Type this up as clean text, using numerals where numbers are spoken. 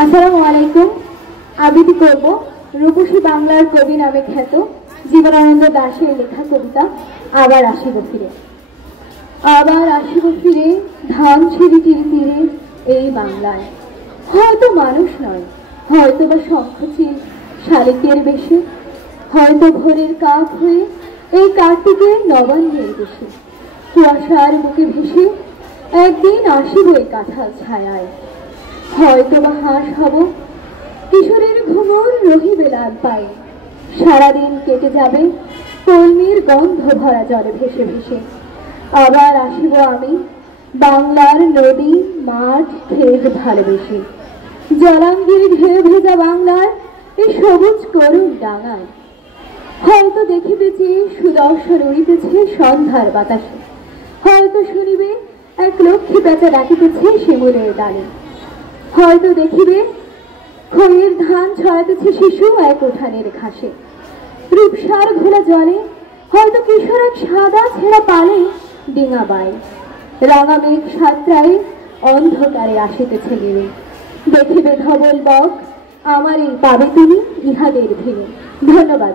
আসসালামু আলাইকুম। আবৃত্তি করব রূপসী বাংলার কবি নামে খ্যাত জীবনানন্দ দাশের লেখা কবিতা আবার আসিব ফিরে। আবার আসিব ফিরে ধানসিঁড়িটির তীরে এই বাংলায়, হয়তো মানুষ নয়, হয়তো বা শঙ্খচিল শালিকের বেশে, হয়তো ভোরের কাক হয়ে এই কার্তিকের নবান্নের দেশে, কুয়াশার বুকে ভেসে একদিন আসিব এই কাঁঠাল ছায়ায়। হয়তো বা হাঁস হব, কিশোরের ঘুমোর রহিবে লাল পায়ে, সারাদিন কেটে যাবে কলমির গন্ধ ভরা জলে ভেসে ভেসে। আবার আসিব আমি বাংলার নদী মাঠ ক্ষেত ভালোবেসে, জলাঙ্গির ঢেউ ভেজা বাংলার এই সবুজ করুণ ডাঙায়। হয়তো দেখিবে যে সুদর্শন উড়িতেছে সন্ধ্যার বাতাসে, হয়তো শুনিবে এক লক্ষ্মী পেঁচা ডাকিতেছে শিমুলের ডালে, হয়তো দেখিবে খইয়ের ধান ছড়াতেছে শিশু এক উঠানের ঘাসে। রূপসার ঘোলা জলে হয়তো কিশোর এক সাদা ছেঁড়া পালে ডিঙা বায়, রাঙা মেঘ সাতটায় অন্ধকারে আসিতেছে নেমে। দেখিবে ধবল বক আমার এই পাবে তুমি ইহাদের ভেঙে। ধন্যবাদ।